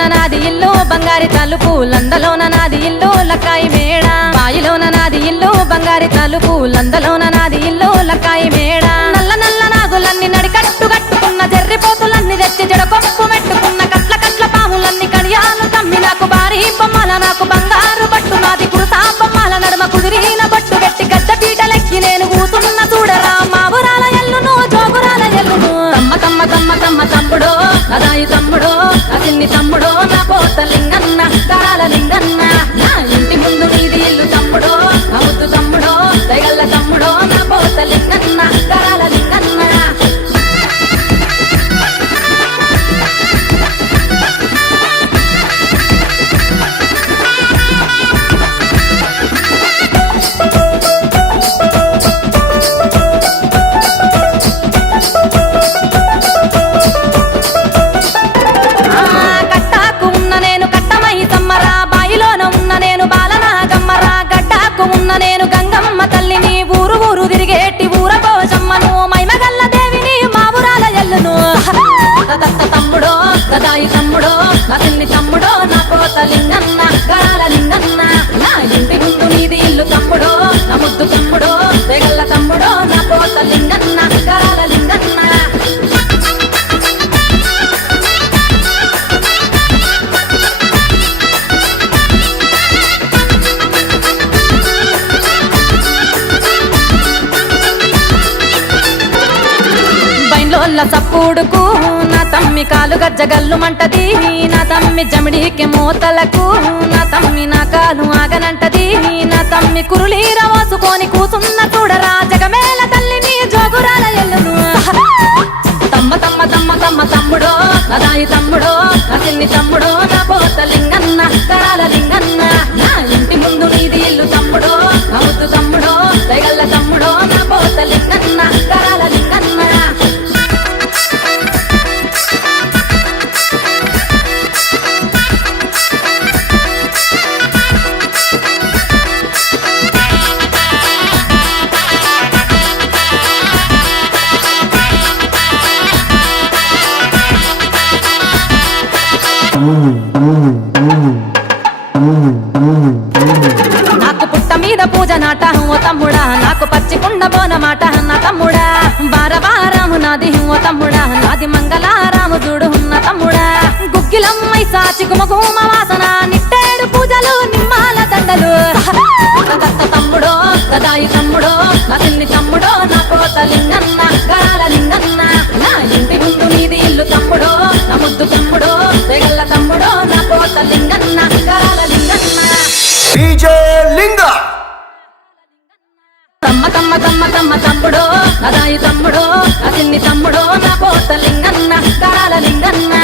బాయిలోన నాది ఇల్లు బంగారి తలుపు లందలోన నాది ఇల్లు లక్కాయి మేడ బాయిలోన నాది ఇల్లు బంగారి తలుపు లందలోన నాది ఇల్లు లక్కాయి మేడ నల్ల నల్ల నాగులన్నీ నడికట్టు కట్టుకున్న జర్రిపోతులన్నీ తెచ్చి జడకొప్పు మెట్టుకున్న కట్ల కట్ల పాములన్నీ కడియాలు తమ్మి నాకు భారీ బొమ్మల నాకు బంగారు బట్టు నాది కురుసా బొమ్మల నడుమ కుదిరిన బట్టు పెట్టి గడ్డ పీటలెక్కి నేను కూతున్న చూడరా మా ఊరాల ఎల్లును జోగురాల ఎల్లును తమ్మ తమ్మ తమ్మ తమ్మ తమ్ముడో అదాయి తమ్ముడో అసిన్ని తమ్ముడో నా పోత లింగన్న కరాల లింగన్న నా ఇంటి ముందు నీది ఇల్లు తమ్ముడో నా ముద్దు తమ్ముడో దయగల్ల తమ్ముడో నా పోత లింగన్న కరాల లింగన్న నేను గంగమ్మ తల్లిని ఊరు ఊరు తిరిగేటి ఊర పోషమ్మను మైమగల్ల దేవిని మా ఊరాల ఎల్లును తమ్ముడో గదాయి తమ్ముడో అతన్ని తమ్ముడో నా పోత లింగన్న కరాల లింగన్న నా ఇంటి ముందు నీది ఇల్లు తమ్ముడో నా ముద్దు తమ్ముడో తెగల్ల తమ్ముడో నా పోత లింగన్న కరాల లింగన్న సప్పుడుకు నా తమ్మి కాలు గజ్జగల్లు మంటది నా తమ్మి జమిడికి మూతలకు నా తమ్మి నా కాలు ఆగనంటది నా తమ్మి కురులీర మోసుకొని కూసున్న చూడరా జగమేల తల్లిని జోగురాల ఎల్లును తమ్మ తమ్మ తమ్మ తమ్మ తమ్ముడో అదాయి తమ్ముడో అసిన్ని తమ్ముడో నా పోత లింగన్న కరాల లింగన్న నా ఇంటి ముందు నీది ఇల్లు తమ్ముడో నా ముద్దు తమ్ముడో దయగల్ల తమ్ముడో నా పోత లింగన్న కరాల లింగన్న నాకు పుట్ట మీద పూజ నాట ఓ తమ్ముడా నాకు పచ్చికుండ బోనమాట నా తమ్ముడా బారవారాము నాది ఓ తమ్ముడా నాది మంగళారాము చూడు ఉన్న తమ్ముడా గుగ్గిలమ్మై సాచి గుమగుమ వాసన నిట్టేడు పూజలు నిమ్మాల దండలు తమ్ముడో గదాయి తమ్ముడో అతన్ని తమ్ముడో నా పోత లింగన్న కరాల లింగన్న నా ఇంటి ముందు నీది ఇల్లు తమ్ముడో నా ముద్దు తమ్ముడో తెగల్ల తమ్ముడో నా పోత లింగన్న కరాల లింగన్న తమ్మ తమ్మ తమ్మ తమ్మ తమ్ముడో అదాయి తమ్ముడో అసిన్ని తమ్ముడో నా పోత లింగన్న కరాల లింగన్న